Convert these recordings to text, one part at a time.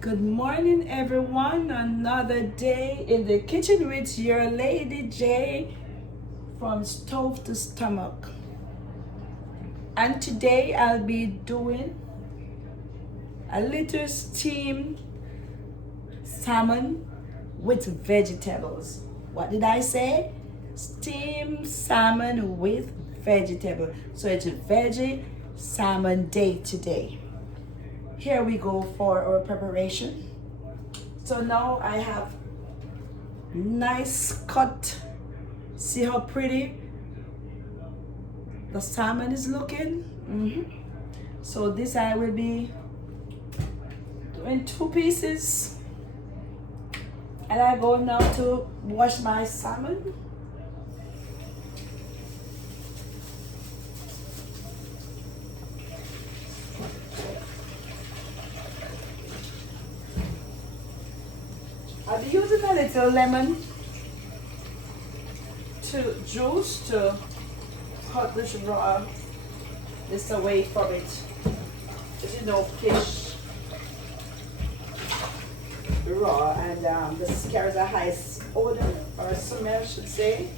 Good morning, everyone. Another day in the kitchen with your Lady J from Stove to Stomach. And today I'll be doing a little steamed salmon with vegetables. What did I say? Steamed salmon with vegetable. So it's a veggie salmon day today. Here we go for our preparation. So now I have nice cut. See how pretty the salmon is looking? So this I will be doing 2 pieces. And I go now to wash my salmon. I'll be using a little lemon juice to cut this away from it. As you know, fish raw and this carries a high odor or smell, I should say.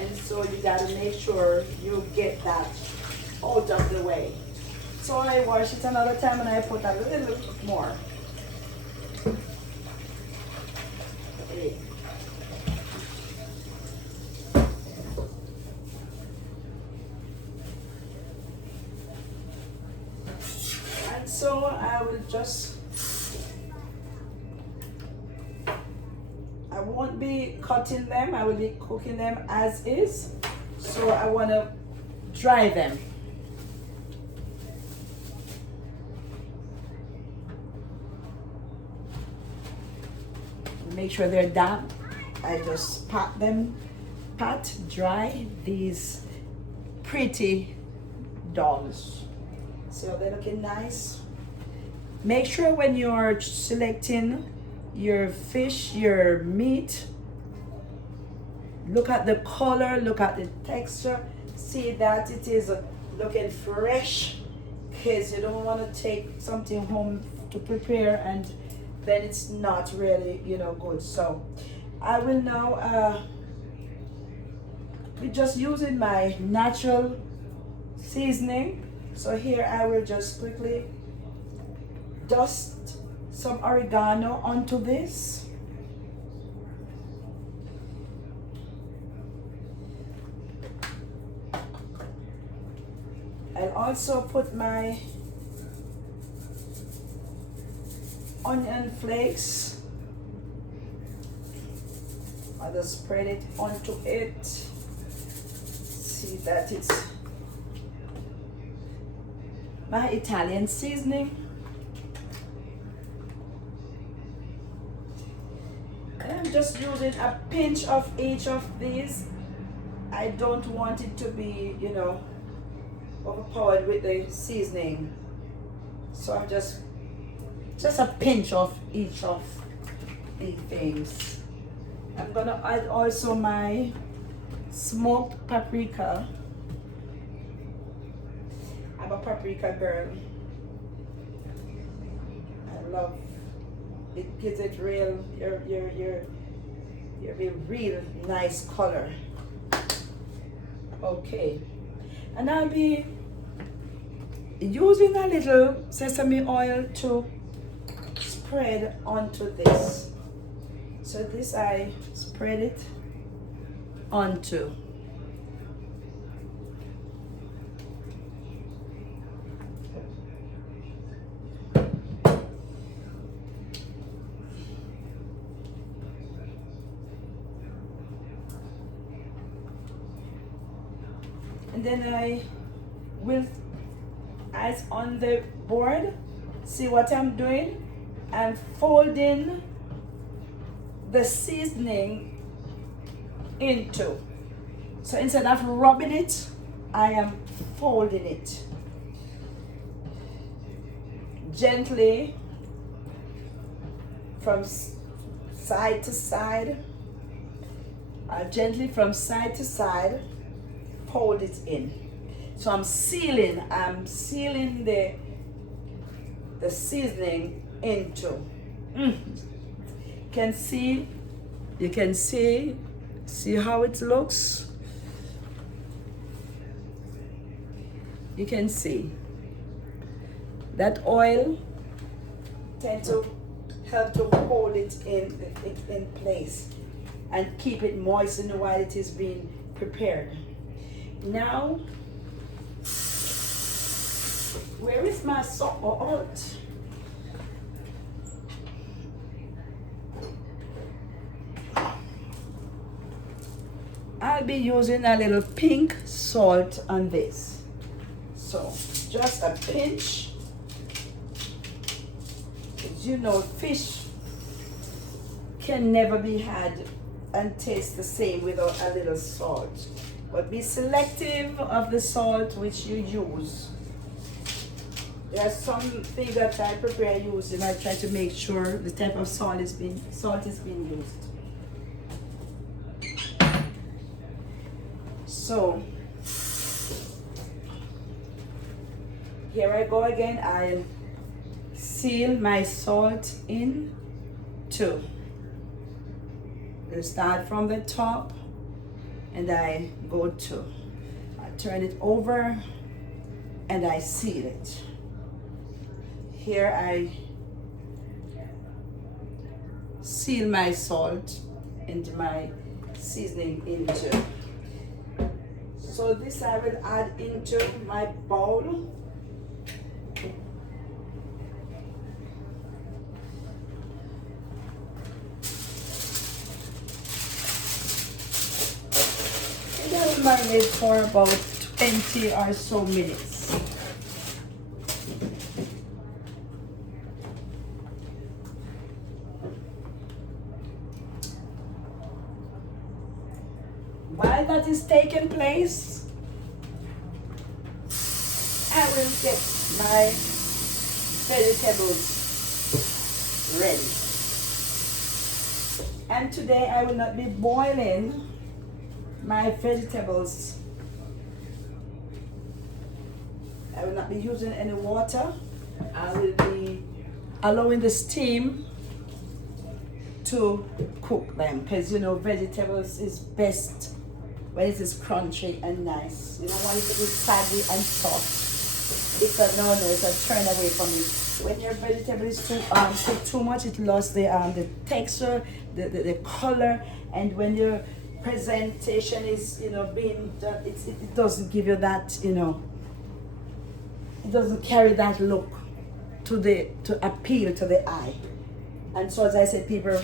And so you gotta make sure you get that out of the way. So I wash it another time and I put a little more. And so I will just, I won't be cutting them, I will be cooking them as is. So I want to dry them. Make sure they're damp. I just pat dry these pretty dolls. So they're looking nice. Make sure when you're selecting your fish, your meat, look at the color, look at the texture, see that it is looking fresh, because you don't want to take something home to prepare and then it's not really, good. So I will now be just using my natural seasoning. So here I will just quickly dust some oregano onto this. I'll also put my onion flakes. I'll just spread it onto it. See that it's my Italian seasoning. And I'm just using a pinch of each of these. I don't want it to be, overpowered with the seasoning. So I'm just a pinch of each of these things. I'm gonna add also my smoked paprika. I'm a paprika girl. I love it, gives it real real nice color. Okay, and I'll be using a little sesame oil to spread onto this. So this I spread it onto. And then I will, as on the board, see what I'm doing? I'm folding the seasoning into. So instead of rubbing it, I am folding it. Gently from side to side. Gently from side to side, fold it in. So I'm sealing the seasoning into. Can see, you can see how it looks. You can see that oil tend to help to hold it in place and keep it moistened while it is being prepared. Now, where is my salt? I'll be using a little pink salt on this. So just a pinch. As you know, fish can never be had and taste the same without a little salt. But be selective of the salt which you use. There are some things that I prepare using. I try to make sure the type of salt is being used. So here I go again. I'll seal my salt in two. I'll start from the top and I go to. I turn it over and I seal it. Here I seal my salt into my seasoning into. So this I will add into my bowl. And I will marinate for about 20 or so minutes. While that is taking place, I will get my vegetables ready. And today I will not be boiling my vegetables. I will not be using any water. I will be allowing the steam to cook them, because you know vegetables is best when it is crunchy and nice. You don't want it to be saggy and soft. It's a no, it's a turn away from it. When your vegetable is cooked too much, it lost the texture, the color, and when your presentation is being done, it doesn't give you that it doesn't carry that look to appeal to the eye. And so, as I said, people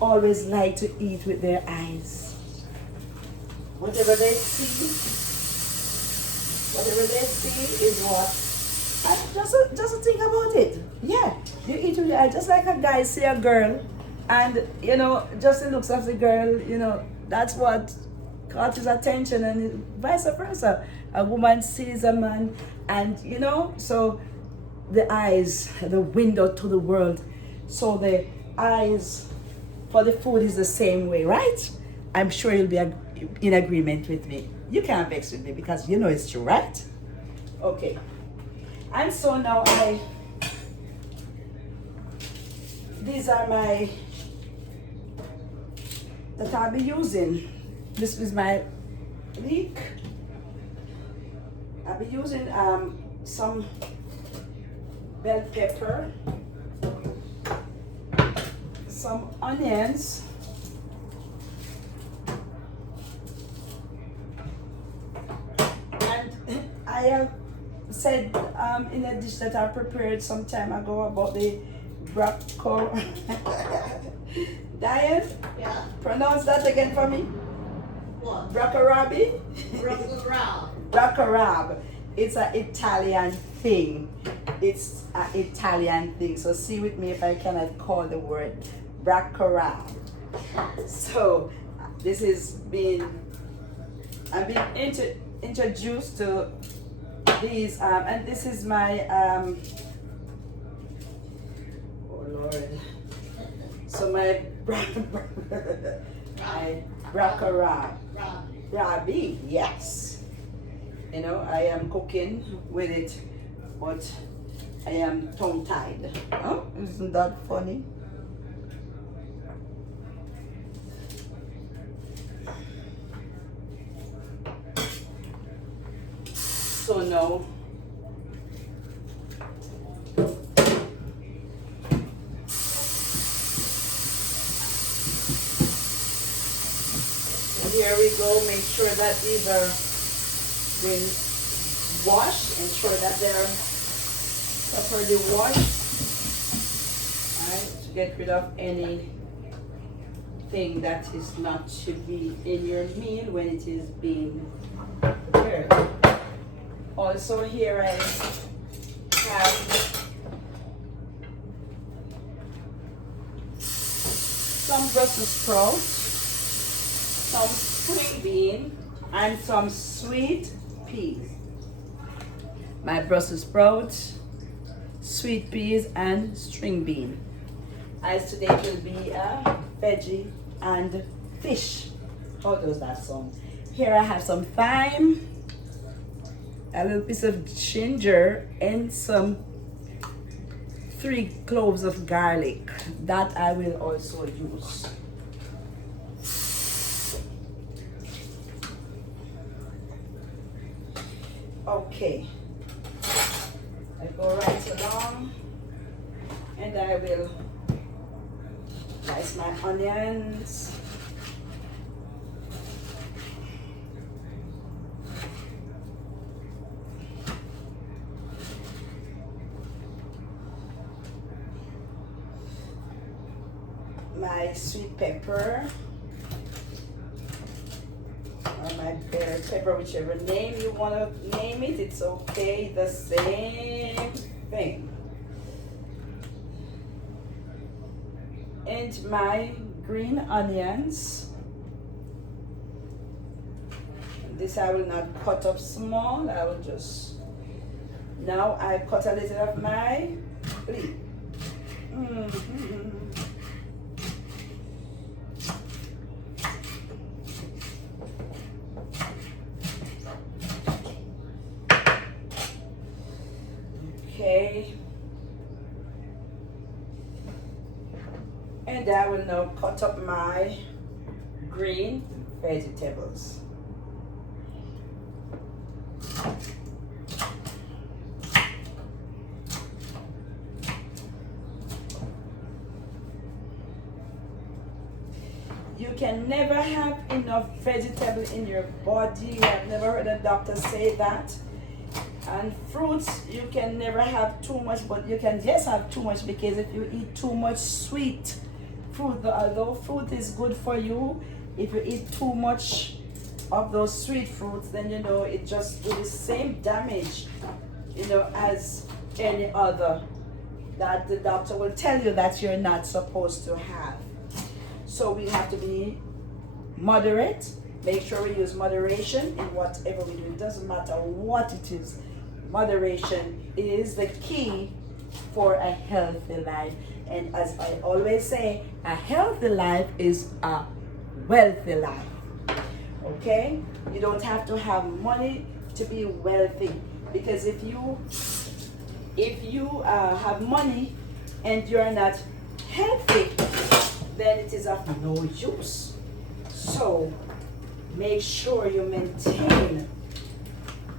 always like to eat with their eyes. Whatever they see is what. And just think about it. Yeah, you eat with your eyes. Just like a guy see a girl, and just the looks of the girl, that's what caught his attention, and vice versa. A woman sees a man, and so the eyes, the window to the world. So the eyes for the food is the same way, right? I'm sure you'll be in agreement with me. You can't vex with me because you know it's true, right? Okay. And so now these are my, that I'll be using. This is my leek. I'll be using some bell pepper, some onions, and I have said in a dish that I prepared some time ago about the broccoli. Diane? Yeah. Pronounce that again for me. What? Broccoli? Broccoli. Broccoli. It's an Italian thing. It's an Italian thing. So see with me if I cannot call the word broccoli. So this is I'm being introduced to these, and this is my, oh Lord. So my broccoli, yes. I am cooking with it, but I am tongue-tied. Huh? Isn't that funny? So now, and here we go. Make sure that these are been washed. Ensure that they're properly washed. Alright, to get rid of anything that is not to be in your meal when it is being prepared. Also here I have some Brussels sprouts, some spring bean, and some sweet peas. My Brussels sprouts, sweet peas, and string bean. As today will be a veggie and fish. How does that sound? Here I have some thyme, a little piece of ginger, and some 3 cloves of garlic that I will also use. Okay, I go right along and I will slice my onions. My sweet pepper, or my bell pepper, whichever name you want to name it, it's okay, the same thing. And my green onions. This I will not cut up small, I will just, now I cut a little of my leek. Okay, and I will now cut up my green vegetables. You can never have enough vegetable in your body. I've never heard a doctor say that. And fruits, you can never have too much, but you can just have too much, because if you eat too much sweet fruit, although fruit is good for you, if you eat too much of those sweet fruits, then you know it just do the same damage, you know, as any other that the doctor will tell you that you're not supposed to have. So we have to be moderate. Make sure we use moderation in whatever we do. It doesn't matter what it is. Moderation is the key for a healthy life. And as I always say, a healthy life is a wealthy life. Okay? You don't have to have money to be wealthy. Because if you have money and you're not healthy, then it is of no use. So make sure you maintain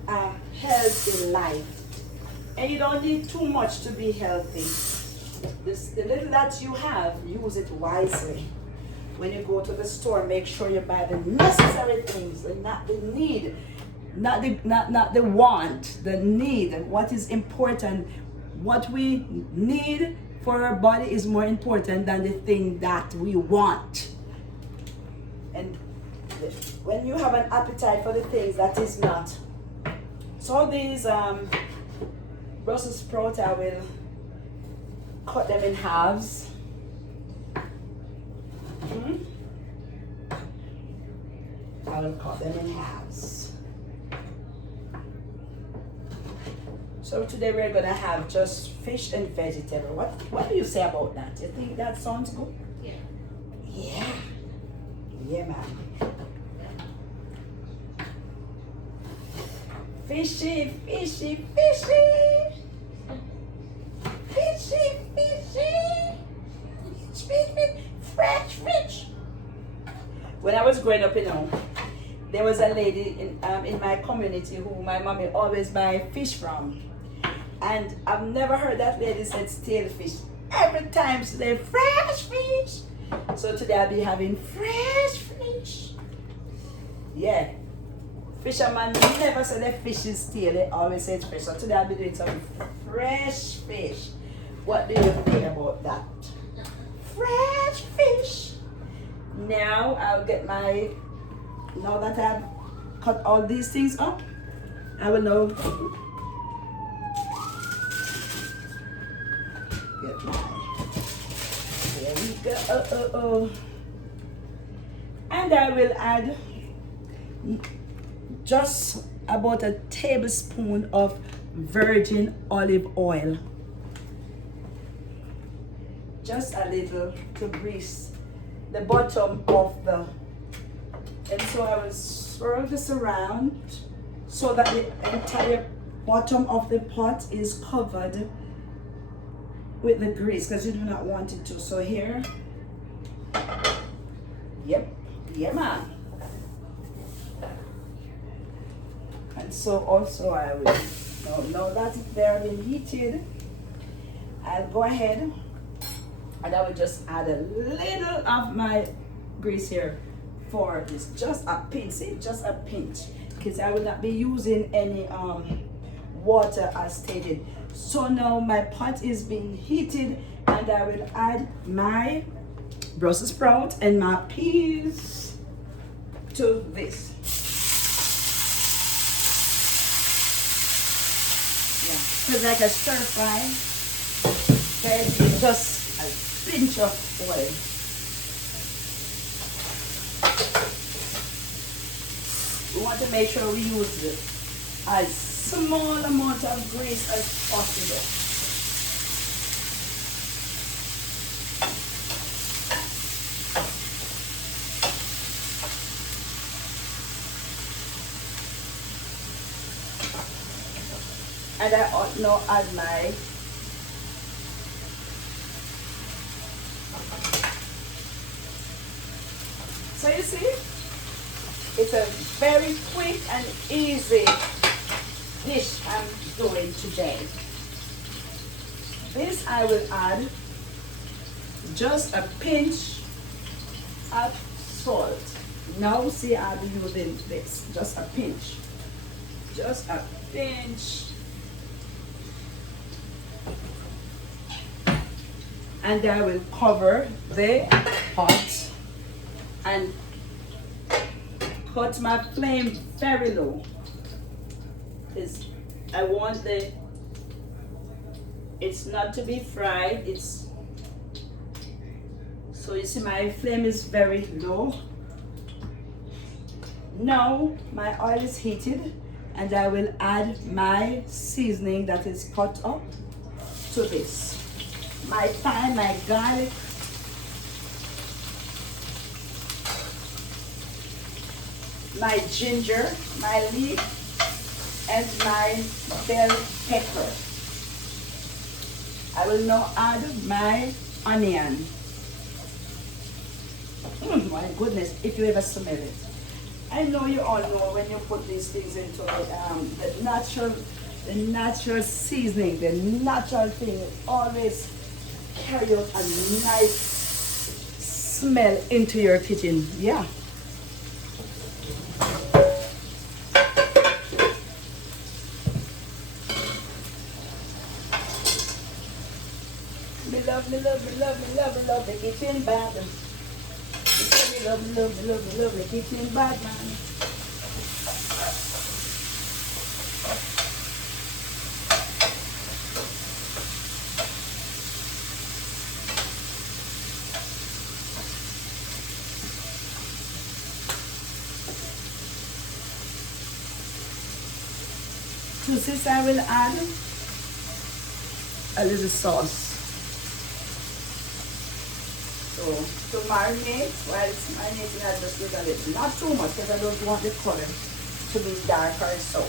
a healthy life. And you don't need too much to be healthy. The little that you have, use it wisely. When you go to the store, make sure you buy the necessary things and not the need, not the want, the need. What is important, what we need for our body is more important than the thing that we want. And when you have an appetite for the things that is not. So these Brussels sprouts, I will cut them in halves. I will cut them in halves. So today we're gonna have just fish and vegetable. What do you say about that? You think that sounds good? Yeah. Yeah. Yeah, man. Fishy, fishy, fishy. when I was growing up, there was a lady in my community who my mommy always buy fish from. And I've never heard that lady said stale fish. Every time she say fresh fish. So today I'll be having fresh fish. Yeah. Fisherman never say the fish is stale, they always say it's fresh. So today I'll be doing some fresh fish. What do you think about that? Fresh fish. Now I'll get my, now that I've cut all these things up, I will now get my, there we go. And I will add just about a tablespoon of virgin olive oil. Just a little to grease the bottom of the, and so I will swirl this around so that the entire bottom of the pot is covered with the grease, because you do not want it to. So here, yep, yeah man. And so also I will, now that it's there been heated, I'll go ahead and I will just add a little of my grease here for this, just a pinch, see, just a pinch, because I will not be using any water as stated. So now my pot is being heated and I will add my Brussels sprout and my peas to this. Yeah, it's like a stir fry. Then just a pinch of oil. We want to make sure we use as small amount of grease as possible. And I now add my so you see, it's a very quick and easy dish I'm doing today. This I will add just a pinch of salt. Now see, I'll be using this, just a pinch. Just a pinch. And I will cover the pot and cut my flame very low, because I want it's not to be fried. It's so you see my flame is very low. Now my oil is heated and I will add my seasoning that is cut up to this. My thyme, my garlic, my ginger, my leek, and my bell pepper. I will now add my onion. My goodness, if you ever smell it. I know you all know when you put these things into the natural seasoning, the natural thing, it always carry out a nice smell into your kitchen. Yeah. Me love the kitchen bad. Me love the kitchen bad, man. To this I will add a little sauce. So to marinate, while it's marinating, I just put a little, not too much, because I don't want the color to be darker so.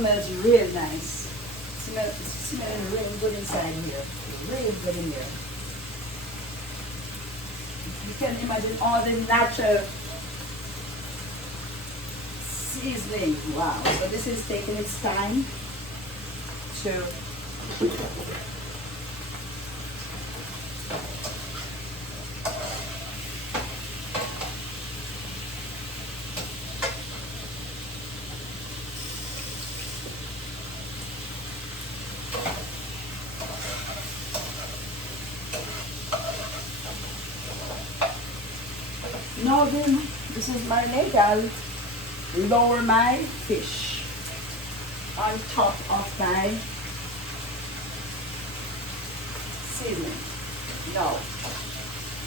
smells real nice. Smelling real good inside here. Real good in here. You can imagine all the natural seasoning. Wow. So this is taking its time to now then, this is marinade. I'll lower my fish on top of my seasoning. Now,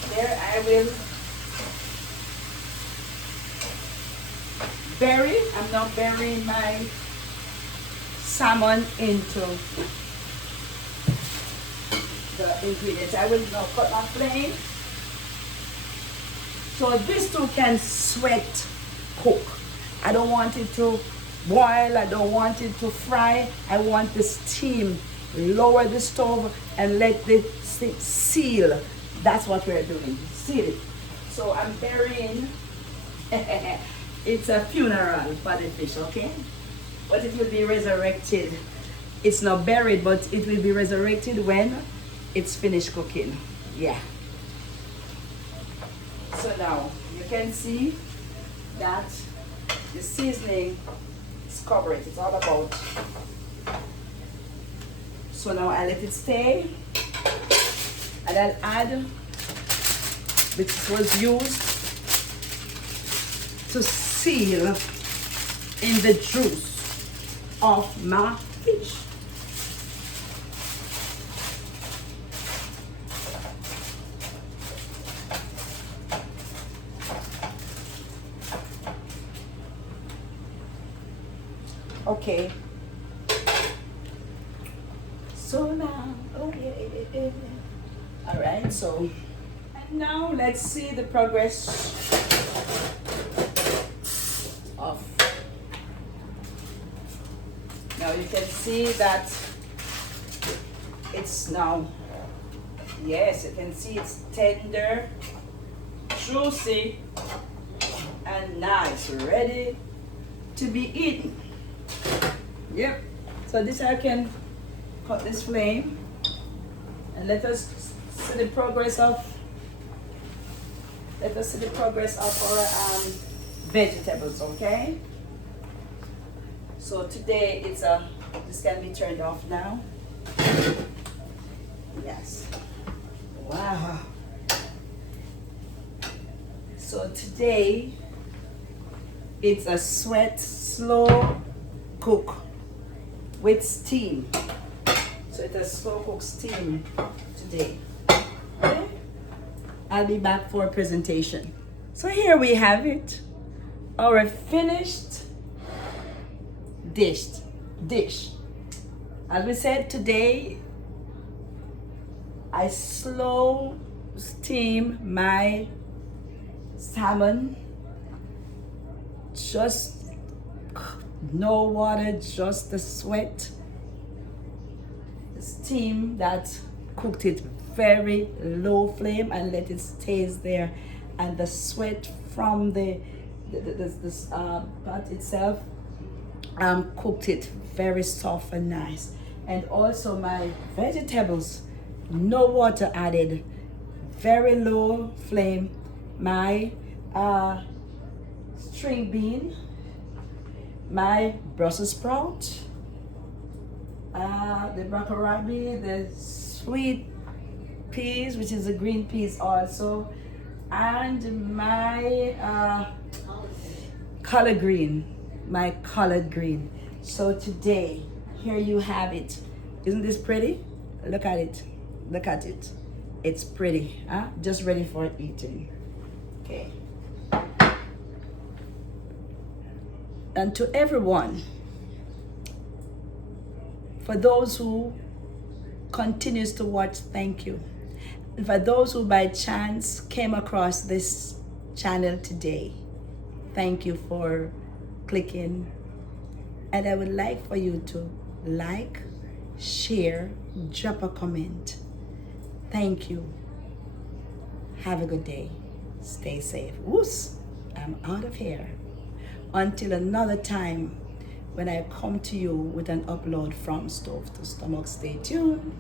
there I will bury. I'm now burying my salmon into the ingredients. I will now cut my flame. So this too can sweat cook. I don't want it to boil, I don't want it to fry. I want the steam. Lower the stove and let it seal. That's what we're doing, seal it. So I'm burying, it's a funeral for the fish, okay? But it will be resurrected. It's not buried, but it will be resurrected when it's finished cooking, yeah. So now you can see that the seasoning is covered. It's all about. So now I let it stay, and I'll add, which was used to seal in the juice of my fish. Okay. So now, okay. All right, so, and now let's see the progress of, now you can see that it's now, yes, you can see it's tender, juicy, and nice, ready to be eaten. Yep. So this I can cut this flame and let us see the progress of our vegetables, okay? So today it's this can be turned off now. Yes. Wow. So today it's a slow cook with steam. So it's a slow cook steam today. Okay? I'll be back for a presentation. So here we have it. Our finished dish. As we said today, I slow steam my salmon. Just no water, just the sweat, the steam that cooked it very low flame and let it stay there, and the sweat from the pot itself cooked it very soft and nice. And also my vegetables, no water added, very low flame. My string bean, my Brussels sprout, the broccoli, the sweet peas, which is the green peas also, and my collard green, So today, here you have it. Isn't this pretty? Look at it. Look at it. It's pretty, huh? Just ready for eating. Okay. And to everyone, for those who continues to watch, thank you. And for those who by chance came across this channel today, thank you for clicking And I would like for you to like, share, drop a comment. Thank you. Have a good day. Stay safe. Woos, I'm out of here. Until another time when I come to you with an upload from Stove to Stomach. Stay tuned.